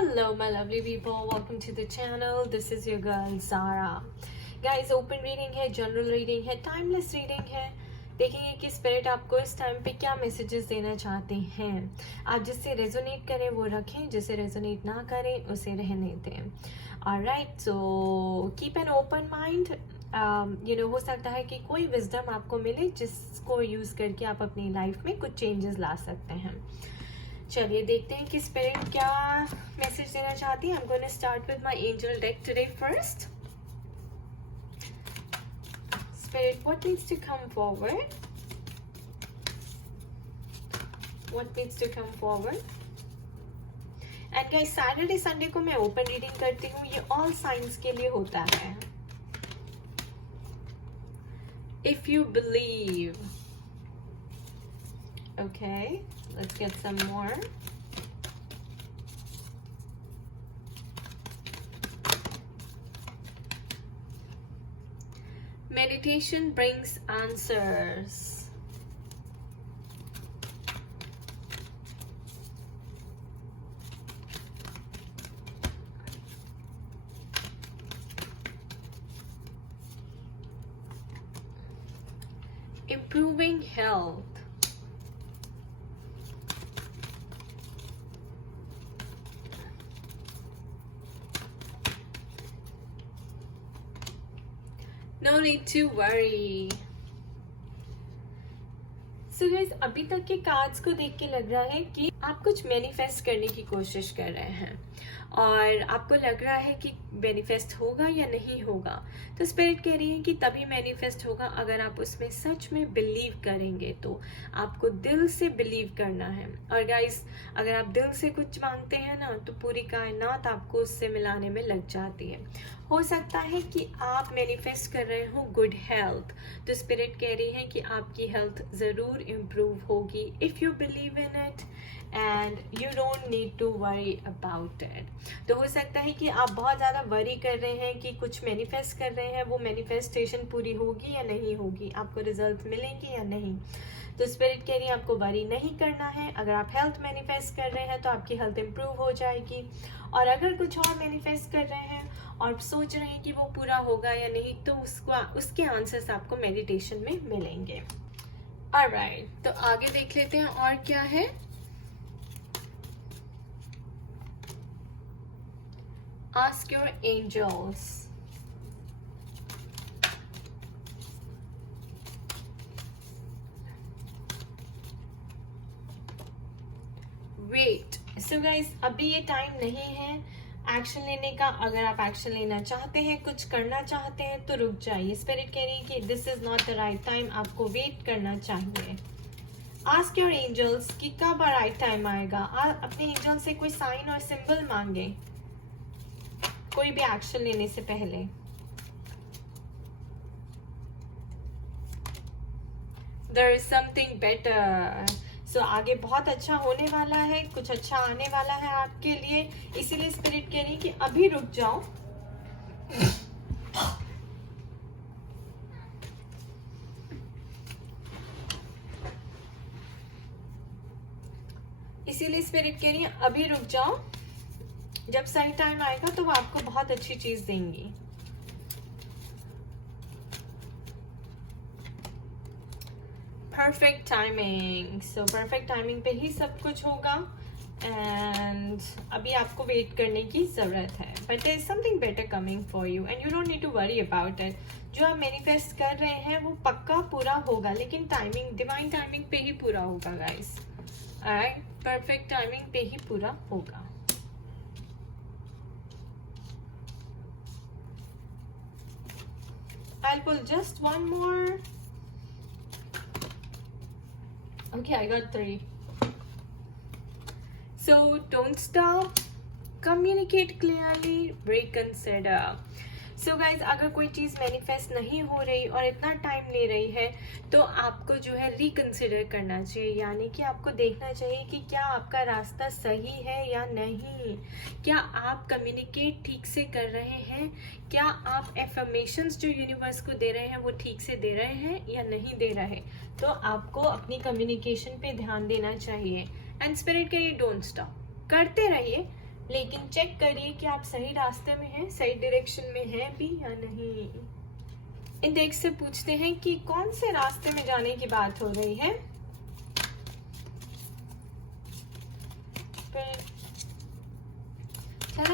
Hello my lovely people, welcome to the channel. This is your girl Zara. Guys, open reading है, general reading है, timeless reading है. देखेंगे कि spirit आपको इस टाइम पे क्या मैसेजेस देना चाहते हैं. आप जिससे रेजोनेट करें वो रखें, जिससे रेजोनेट ना करें उसे रहने दें. Alright, so keep an open mind. हो सकता है कि कोई विजडम आपको मिले जिसको यूज़ करके आप अपनी लाइफ में कुछ चेंजेस ला सकते हैं. चलिए देखते हैं कि स्पिरिट क्या मैसेज देना चाहती है. I am going to start with my angel deck today first. Spirit, what needs to come forward? What needs to come forward? And guys, Saturday Sunday को मैं ओपन रीडिंग करती हूँ. ये ऑल साइंस के लिए होता है. If you believe. Okay, let's get some more. Meditation brings answers. Improving health. No need to worry. So guys, अभी तक के कार्ड्स को देख के लग रहा है कि आप कुछ मैनिफेस्ट करने की कोशिश कर रहे हैं और आपको लग रहा है कि मैनिफेस्ट होगा या नहीं होगा. तो स्पिरिट कह रही है कि तभी मैनिफेस्ट होगा अगर आप उसमें सच में बिलीव करेंगे. तो आपको दिल से बिलीव करना है. और गाइस, अगर आप दिल से कुछ मांगते हैं ना, तो पूरी कायनात आपको उससे मिलाने में लग जाती है. हो सकता है कि आप मैनिफेस्ट कर रहे हो गुड हेल्थ. तो स्पिरिट कह रही है कि आपकी हेल्थ ज़रूर इम्प्रूव होगी if you believe in it and you don't need to worry about it. तो हो सकता है कि आप बहुत ज़्यादा वरी कर रहे हैं कि कुछ मैनिफेस्ट कर रहे हैं, वो मैनिफेस्टेशन पूरी होगी या नहीं होगी, आपको रिजल्ट मिलेंगे या नहीं. तो स्पिरिट कह रही है आपको वरी नहीं करना है. अगर आप हेल्थ मैनिफेस्ट कर रहे हैं तो आपकी हेल्थ इम्प्रूव हो जाएगी. और अगर कुछ और मैनिफेस्ट कर रहे हैं और सोच रहे हैं कि वो पूरा होगा या नहीं, तो उसके आंसर्स आपको मेडिटेशन में मिलेंगे. ऑलराइट, तो आगे देख लेते हैं और क्या है. Ask your angels. Wait. So guys, अभी ये टाइम नहीं है एक्शन लेने का. अगर आप एक्शन लेना चाहते हैं, कुछ करना चाहते हैं, तो रुक जाइए. स्पिरिट कह रही है कि this is not the right time. आपको वेट करना चाहिए. आस्क योर एंजल्स कि कब राइट टाइम आएगा. आप अपने एंजल से कोई साइन और सिंबल मांगे कोई भी एक्शन लेने से पहले. There is something better. So आगे बहुत अच्छा होने वाला है, कुछ अच्छा आने वाला है आपके लिए. इसीलिए स्पिरिट कह रही है कि अभी रुक जाओ. इसीलिए स्पिरिट कह रही है अभी रुक जाओ. जब सही टाइम आएगा तो वो आपको बहुत अच्छी चीज देंगी. Perfect timing. So perfect timing पे ही सब कुछ होगा एंड अभी आपको वेट करने की जरूरत है. But there is something better coming for you and you don't need to worry about it. जो आप मैनिफेस्ट कर रहे हैं वो पक्का पूरा होगा, लेकिन टाइमिंग, डिवाइन टाइमिंग पे ही पूरा होगा गाइस. ऑलराइट, परफेक्ट टाइमिंग पे ही पूरा होगा. I'll pull just one more. Okay, I got 3. So don't stop. Communicate clearly. Reconsider. So guys, अगर कोई चीज़ मैनिफेस्ट नहीं हो रही और इतना टाइम ले रही है, तो आपको जो है रिकंसिडर करना चाहिए. यानी कि आपको देखना चाहिए कि क्या आपका रास्ता सही है या नहीं. क्या आप कम्युनिकेट ठीक से कर रहे हैं. क्या आप एफर्मेशंस जो यूनिवर्स को दे रहे हैं वो ठीक से दे रहे हैं या नहीं दे रहे. तो आपको अपनी कम्युनिकेशन पे ध्यान देना चाहिए. एंड स्पिरिट के लिए डोंट स्टॉप, करते रहिए. लेकिन चेक करिए कि आप सही रास्ते में हैं, सही डायरेक्शन में हैं भी या नहीं। इंडेक्स से पूछते हैं कि कौन से रास्ते में जाने की बात हो रही है।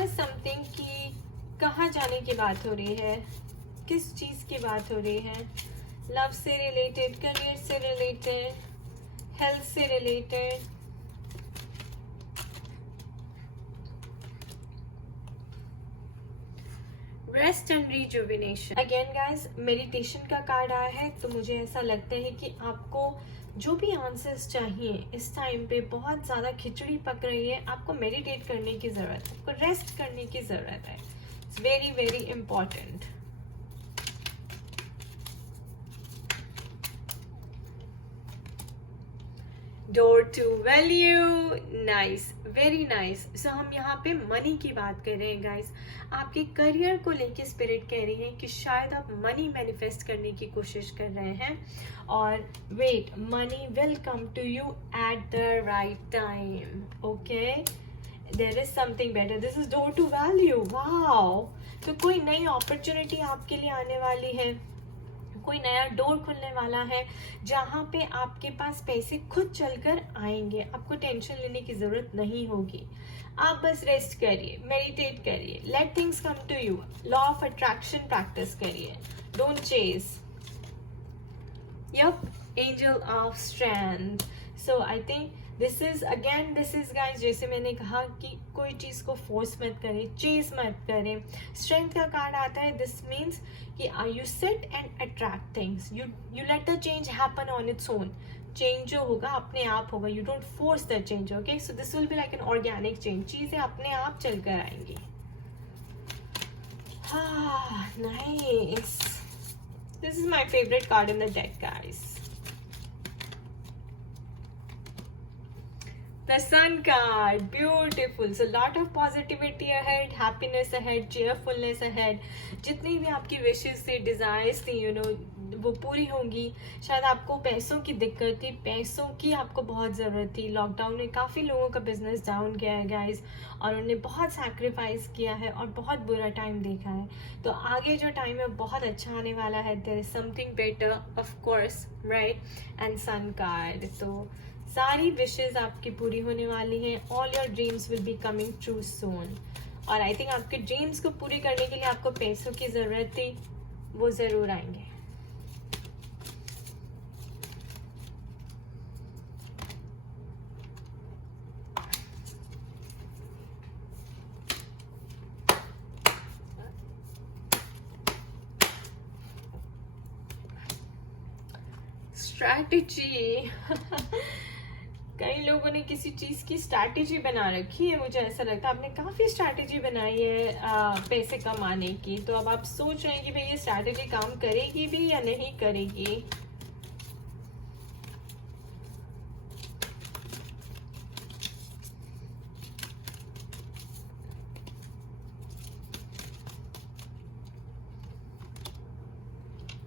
समथिंग कि कहाँ जाने की बात हो रही है, किस चीज की बात हो रही है। लव से रिलेटेड, करियर से रिलेटेड, हेल्थ से related. Rest and rejuvenation. Again guys, meditation का कार्ड आया है, तो मुझे ऐसा लगता है कि आपको जो भी आंसर्स चाहिए इस टाइम पे, बहुत ज़्यादा खिचड़ी पक रही है, आपको मेडिटेट करने की ज़रूरत है, आपको रेस्ट करने की ज़रूरत है। It's very very important. Door to value, nice, very nice. So हम यहाँ पे मनी की बात कर रहे हैं गाइस। आपके करियर को लेके स्पिरिट कह रही है कि शायद आप मनी मैनिफेस्ट करने की कोशिश कर रहे हैं, और wait, money will come to you at the right time. Okay, there is something better. This is door to value. Wow, तो कोई नई अपॉर्चुनिटी आपके लिए आने वाली है, कोई नया डोर खुलने वाला है जहाँ पे आपके पास पैसे खुद चलकर आएंगे, आपको टेंशन लेने की जरूरत नहीं होगी। आप बस रेस्ट करिए, मेडिटेट करिए, let things come to you, law of attraction practice करिए, don't chase. Yup, angel of strength. So I think this is guys, जैसे मैंने कहा कि कोई चीज को फोर्स मत करें, चेज मत करें। स्ट्रेंथ का कार्ड आता है, दिस मीन्स कि you sit and attract things, you let the change happen on its own. Change जो होगा अपने आप होगा, you don't force the change. Okay, so this will be like an organic change, चीजें अपने आप चलकर आएंगी। हाँ, nice. This is my favourite card in the deck guys. The sun card, beautiful. So lot of positivity ahead, happiness ahead, cheerfulness ahead. जितनी भी आपकी wishes थी, डिजायर्स थी, वो पूरी होंगी। शायद आपको पैसों की दिक्कत थी, पैसों की आपको बहुत ज़रूरत थी। लॉकडाउन में काफ़ी लोगों का बिजनेस डाउन गया है गाइज, और उन्होंने बहुत सैक्रिफाइस किया है और बहुत बुरा टाइम देखा है। तो आगे जो टाइम है बहुत अच्छा आने वाला है। There is something better of course, right. And son card, तो सारी विशेस आपकी पूरी होने वाली हैं। All your dreams will be coming true soon. और आई थिंक आपके ड्रीम्स को पूरी करने के लिए आपको पैसों की ज़रूरत थी, वो ज़रूर आएंगे। स्ट्रैटेजी। कई लोगों ने किसी चीज की स्ट्रैटेजी बना रखी है, मुझे ऐसा लगता है आपने काफी स्ट्रैटेजी बनाई है पैसे कमाने की। तो अब आप सोच रहे हैं कि भाई ये स्ट्रैटेजी काम करेगी भी या नहीं करेगी।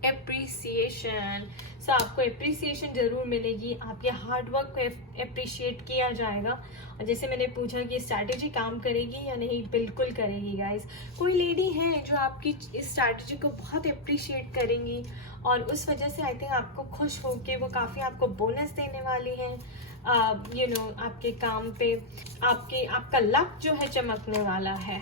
एप्रिसिएशन। सो आपको एप्रिसिएशन जरूर मिलेगी, आपके हार्डवर्क को अप्रिशिएट किया जाएगा। और जैसे मैंने पूछा कि स्ट्रैटेजी काम करेगी या नहीं, बिल्कुल करेगी गाइस। कोई लेडी है जो आपकी इस स्ट्रैटेजी को बहुत अप्रिशिएट करेंगी, और उस वजह से आई थिंक आपको खुश होके वो काफ़ी आपको बोनस देने वाली हैं। आपके काम पे आपका लक जो है चमकने वाला है,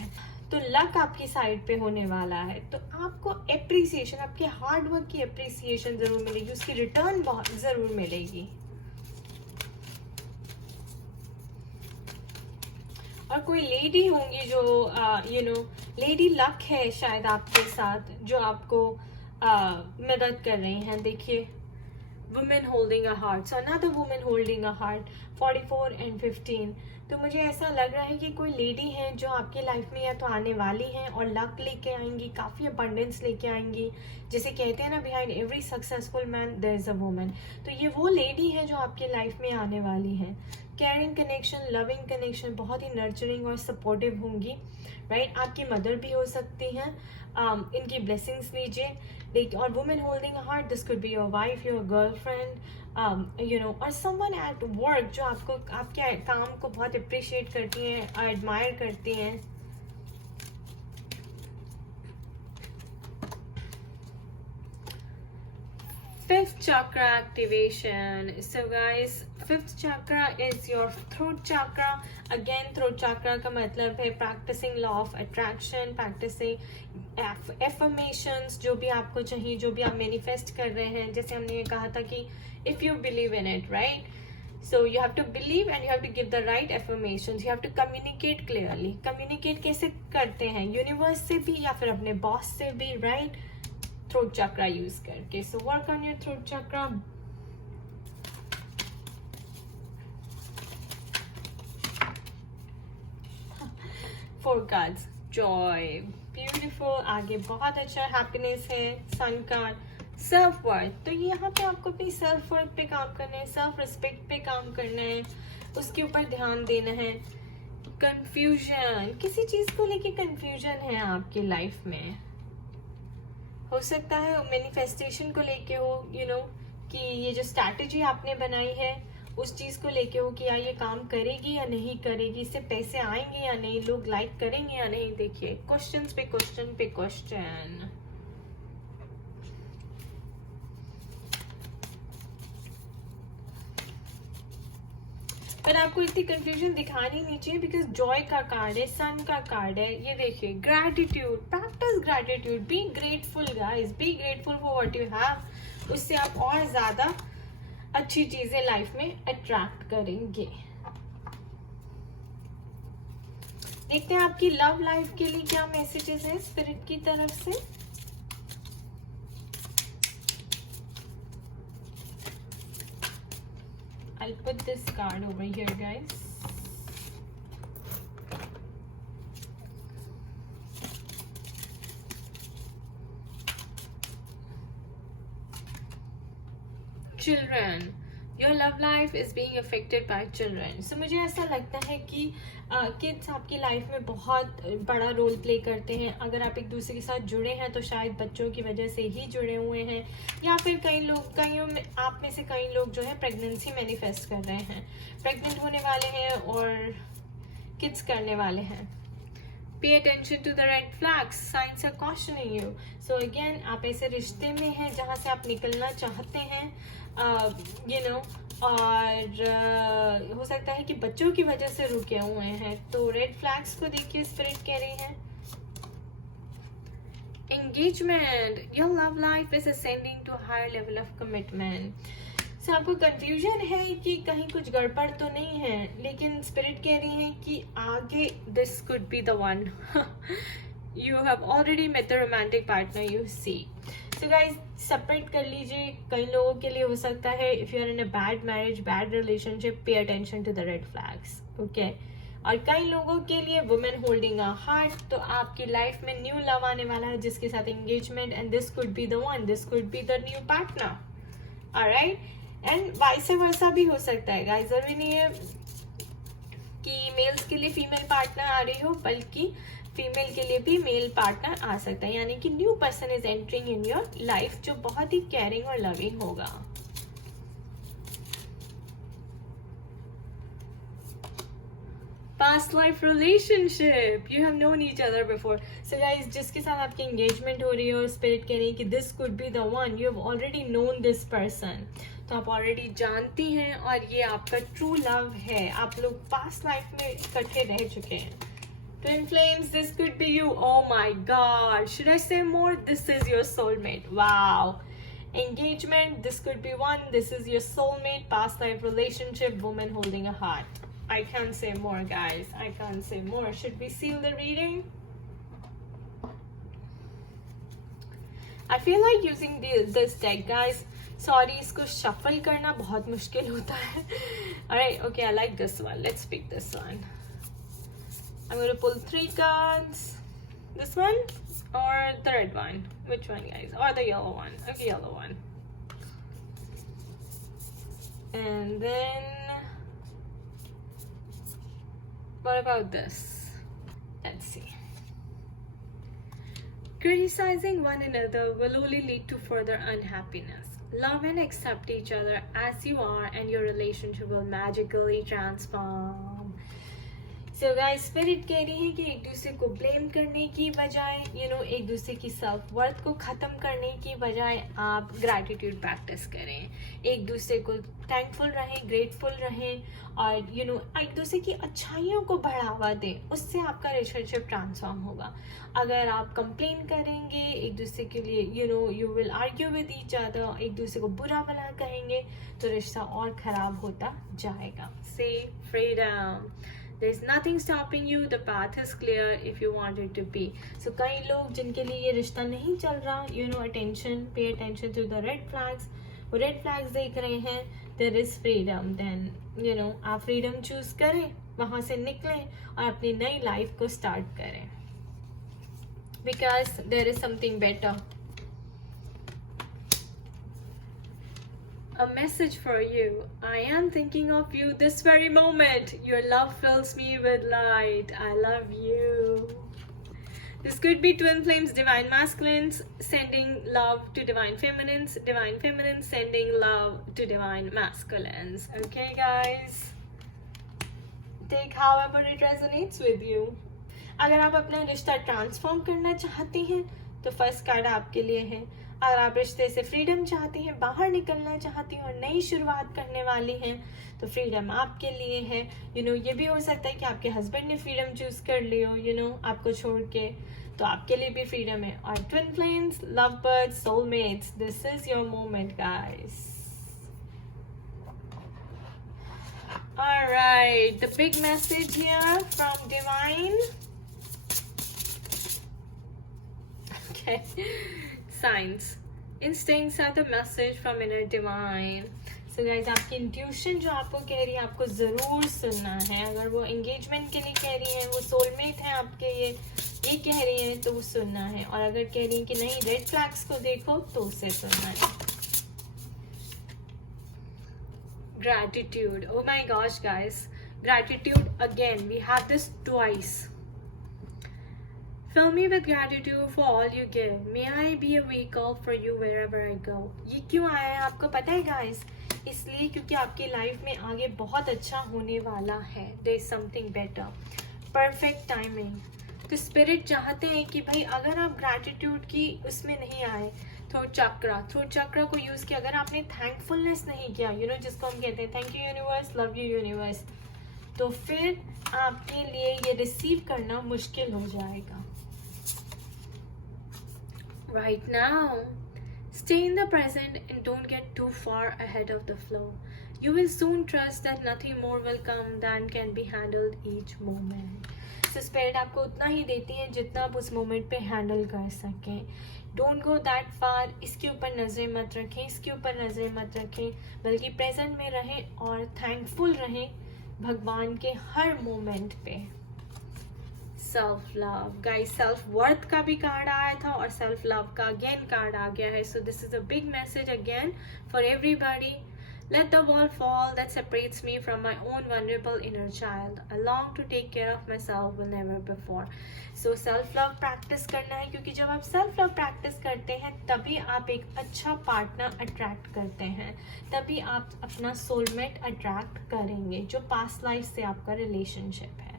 तो लक आपकी साइड पे होने वाला है। तो आपको एप्रिसिएशन, आपके हार्डवर्क की एप्रिसिएशन जरूर मिलेगी, उसकी रिटर्न बहुत जरूर मिलेगी। और कोई लेडी होंगी जो लेडी लक है शायद आपके साथ, जो आपको मदद कर रही हैं। देखिए, women holding a heart, so another women holding a heart, 44 and 15। तो मुझे ऐसा लग रहा है कि कोई लेडी है जो आपकी लाइफ में या तो आने वाली हैं और लक लेके आएंगी, काफ़ी अबंडेंस लेके आएंगी। जैसे कहते हैं ना, behind every successful man there is a woman. तो ये वो लेडी है जो आपकी लाइफ में आने वाली है। केयरिंग कनेक्शन, लविंग कनेक्शन, बहुत ही नर्चरिंग और सपोर्टिव होंगी, राइट। आपकी मदर भी हो सकती हैं, इनकी ब्लेसिंग्स लीजिए। और women holding a heart, this could be your wife, your girlfriend, और समवन एट वर्क जो आपको आपके काम को बहुत अप्रिशिएट करती हैं, एडमायर करती हैं. Fifth chakra activation. So guys, fifth chakra is your throat chakra. Again, throat chakra का मतलब है practicing law of attraction, practicing affirmations, जो भी आपको चाहिए, जो भी आप manifest कर रहे हैं. जैसे हमने ये कहा था कि if you believe in it, right? So you have to believe and you have to give the right affirmations. You have to communicate clearly. Communicate कैसे करते हैं? Universe से भी या फिर अपने boss से भी, right? Throat chakra use करके. So work on your throat chakra. Four cards. Joy. Beautiful. आगे बहुत अच्छा happiness है. Sun card. Self worth. तो यहाँ पे आपको अपनी self worth पे काम करना है, self respect पे काम करना है, उसके ऊपर ध्यान देना है. Confusion. किसी चीज को लेके confusion है आपकी लाइफ में. हो सकता है मैनिफेस्टेशन को लेके हो, कि ये जो स्ट्रैटेजी आपने बनाई है उस चीज़ को लेके हो कि यार ये काम करेगी या नहीं करेगी, इससे पैसे आएंगे या नहीं, लोग लाइक करेंगे या नहीं. देखिए, क्वेश्चन पे क्वेश्चन पे क्वेश्चन. पर आपको इतनी कंफ्यूजन दिखानी नहीं चाहिए, बिकॉज जॉय का कार्ड है, सन का कार्ड है. ये देखिए, gratitude. Practice gratitude. Be grateful guys, be grateful for what you have. उससे आप और ज्यादा अच्छी चीजें लाइफ में अट्रैक्ट करेंगे. देखते हैं आपकी लव लाइफ के लिए क्या मैसेजेस है स्पिरिट की तरफ से. I'll put this card over here, guys. Children. Your love life is being affected by children. So मुझे ऐसा लगता है कि किड्स आपकी लाइफ में बहुत बड़ा रोल प्ले करते हैं. अगर आप एक दूसरे के साथ जुड़े हैं तो शायद बच्चों की वजह से ही जुड़े हुए हैं, या फिर आप में से कई लोग जो है प्रेगनेंसी मैनिफेस्ट कर रहे हैं, प्रेग्नेंट होने वाले हैं और किड्स करने वाले हैं. Pay attention to the red flags. Signs are cautioning you. So again, आप ऐसे रिश्ते में हैं जहाँ से आप निकलना चाहते हैं, और हो सकता है कि बच्चों की वजह से रुके हुए हैं. तो रेड फ्लैग्स को देखिए, स्पिरिट कह रही है. Engagement. Your love life is ascending to a higher level of commitment. So आपको कंफ्यूजन है कि कहीं कुछ गड़बड़ तो नहीं है, लेकिन स्पिरिट कह रही है कि आगे this could be the one. You have already met the romantic partner you see. So guys, separate कर लीजिए. कई लोगों के लिए हो सकता है if you are in a bad marriage, bad relationship, pay attention to the red flags. Okay? और कई लोगों के लिए women holding a heart, तो आपकी लाइफ में न्यू लव आने वाला है जिसके साथ engagement, and this could be the one, this could be the new partner. Alright? And vice versa भी हो सकता है guys. जरूरी नहीं है कि मेल्स के लिए फीमेल पार्टनर आ रही हो, बल्कि फीमेल के लिए भी मेल पार्टनर आ सकता है. यानी कि new person is entering in your life जो बहुत ही केयरिंग और लविंग होगा. Past life relationship. You have known each other before. So guys, जिसके साथ आपकी engagement हो रही है और spirit कह रही है कि this could be the one. You have already known this person. तो आप ऑलरेडी जानती हैं और ये आपका ट्रू लव है. आप लोग पास्ट लाइफ में इकट्ठे रह चुके हैं. Twin flames, this could be you. Oh my god. Should I say more? This is your soulmate. Wow. Engagement, this could be one. This is your soulmate. Past life relationship, woman holding a heart. I can't say more, guys. I can't say more. Should we seal the reading? I feel like using this deck, guys. Sorry, इसको shuffle करना बहुत मुश्किल होता है. Alright, okay, I like this one. Let's pick this one. I'm going to pull 3 cards. This one or the red one? Which one, guys? Or the yellow one? Okay, yellow one. And then what about this? Let's see. Criticizing one another will only lead to further unhappiness. love and accept each other as you are, and your relationship will magically transform. So guys spirit कह रही है कि एक दूसरे को blame करने की बजाय एक दूसरे की सेल्फ वर्थ को ख़त्म करने की बजाय आप ग्रैटिट्यूड प्रैक्टिस करें, एक दूसरे को थैंकफुल रहें, ग्रेटफुल रहें और एक दूसरे की अच्छाइयों को बढ़ावा दें। उससे आपका रिलेशनशिप ट्रांसफॉर्म होगा। अगर आप कंप्लेन करेंगे एक दूसरे के लिए, you will argue with each other, एक दूसरे को बुरा भला कहेंगे, तो रिश्ता और ख़राब होता जाएगा। से freedom, There's nothing stopping you. The path is clear if you want it to be. So कई लोग जिनके लिए ये रिश्ता नहीं चल रहा, pay attention to the red flags. वो red flags देख रहे हैं, there is freedom. Then आप freedom choose करें, वहाँ से निकलें और अपनी नई लाइफ को start करें. Because there is something better. A message for you. I am thinking of you this very moment. Your love fills me with light. I love you. This could be twin flames, divine masculines sending love to divine feminines sending love to divine masculines. Okay, guys? Take however it resonates with you. अगर आप अपना रिश्ता transform करना चाहती हैं तो first card आपके लिए है। अगर आप रिश्ते से फ्रीडम चाहती हैं, बाहर निकलना चाहती हैं और नई शुरुआत करने वाली हैं, तो फ्रीडम आपके लिए है। ये भी हो सकता है कि आपके हस्बैंड ने फ्रीडम चूज कर ली हो, आपको छोड़ के, तो आपके लिए भी फ्रीडम है। और twin flames, love birds, soulmates, this is your moment guys. Alright, the big message here from divine. Okay. Signs. Instincts are the message from inner divine. So guys, आपकी इंट्यूशन जो आपको कह रही है आपको ज़रूर सुनना है। अगर वो एंगेजमेंट के लिए कह रही है, वो सोलमेट है आपके, ये कह रही है तो वो सुनना है। और अगर कह रही है कि नहीं रेड फ्लैग्स को देखो तो उसे सुनना है। Gratitude. Oh my gosh guys, gratitude again. We have this twice. Fill me with gratitude for all you give. May I be a vehicle for you wherever I go. ये क्यों आया है आपको पता है guys? इसलिए क्योंकि आपकी लाइफ में आगे बहुत अच्छा होने वाला है। There is something better. Perfect timing. तो स्पिरिट चाहते हैं कि भाई अगर आप ग्रैटिट्यूड की उसमें नहीं आए, थ्रोट चक्रा को यूज किया, अगर आपने थैंकफुलनेस नहीं किया, जिसको हम कहते हैं thank you universe, love you universe, तो फिर आपके लिए ये रिसीव करना मुश्किल हो जाएगा। Right now, stay in the present and don't get too far ahead of the flow. You will soon trust that nothing more will come than can be handled each moment. So spirit आपको उतना ही देती है जितना आप उस moment पे handle कर सकें। Don't go that far. इसके ऊपर नजरें मत रखें, इसके ऊपर नजरें मत रखें, बल्कि प्रेजेंट में रहें और थैंकफुल रहें भगवान के हर मोमेंट पे। Self love guys, self worth का भी कार्ड आया था और सेल्फ लव का अगेन कार्ड आ गया है। So this is a big message again for everybody. Let the wall fall that separates me from my own vulnerable inner child. I long to take care of myself whenever before. So self love practice करना है, क्योंकि जब आप self love practice करते हैं तभी आप एक अच्छा पार्टनर अट्रैक्ट करते हैं, तभी आप अपना सोलमेट अट्रैक्ट करेंगे जो पास्ट लाइफ से आपका रिलेशनशिप है।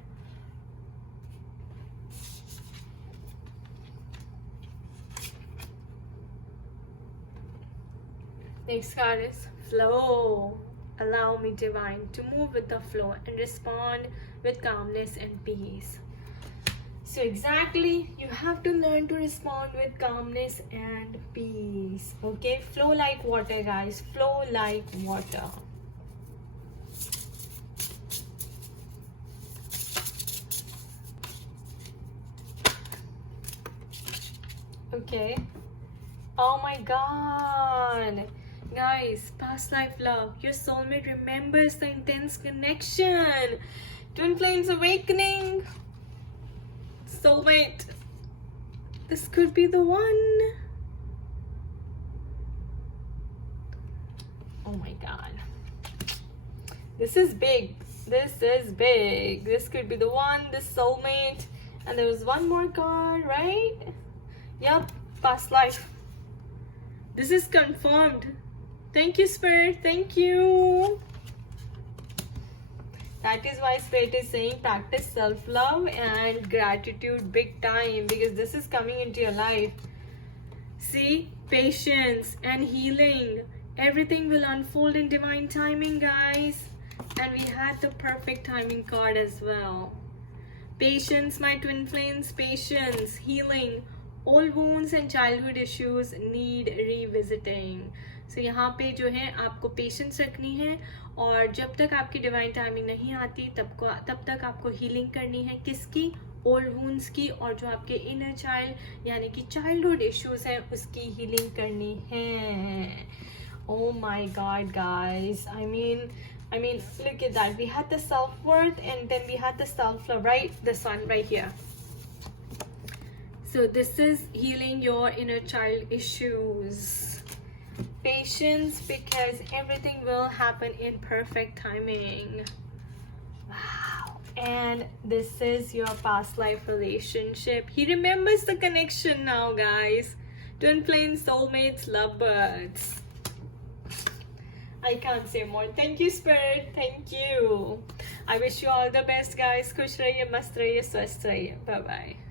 Next card is flow. Allow me, divine, to move with the flow and respond with calmness and peace. So exactly, you have to learn to respond with calmness and peace. Okay, flow like water guys, flow like water. Okay. Oh my god. Guys, past life love. Your soulmate remembers the intense connection. Twin flames awakening. Soulmate. This could be the one. Oh my god. This is big. This is big. This could be the one, this soulmate. And there was one more card, right? Yup, past life. This is confirmed. Thank you, Spirit. Thank you. That is why Spirit is saying practice self-love and gratitude big time, because this is coming into your life. See, patience and healing. Everything will unfold in divine timing, guys. And we had the perfect timing card as well. Patience, my twin flames, patience, healing. All wounds and childhood issues need revisiting. So यहाँ पे जो है आपको patience रखनी है, और जब तक आपकी डिवाइन टाइमिंग नहीं आती तब तक आपको हीलिंग करनी है। किसकी? ओल्ड वूंड्स की, और जो आपके इनर चाइल्ड यानी कि चाइल्डहुड इश्यूज हैं उसकी हीलिंग करनी है। Oh my God, guys! I mean, look at that. We had the self-worth and then we had the self-love, right? This one right here. So this is healing your inner child issues. Patience, because everything will happen in perfect timing. Wow. And this is your past life relationship. He remembers the connection now, guys. Twin flames, soulmates, lovebirds. I can't say more. Thank you, Spirit. Thank you. I wish you all the best, guys. खुश रहिए, मस्त रहिए, स्वस्थ रहिए. Bye bye.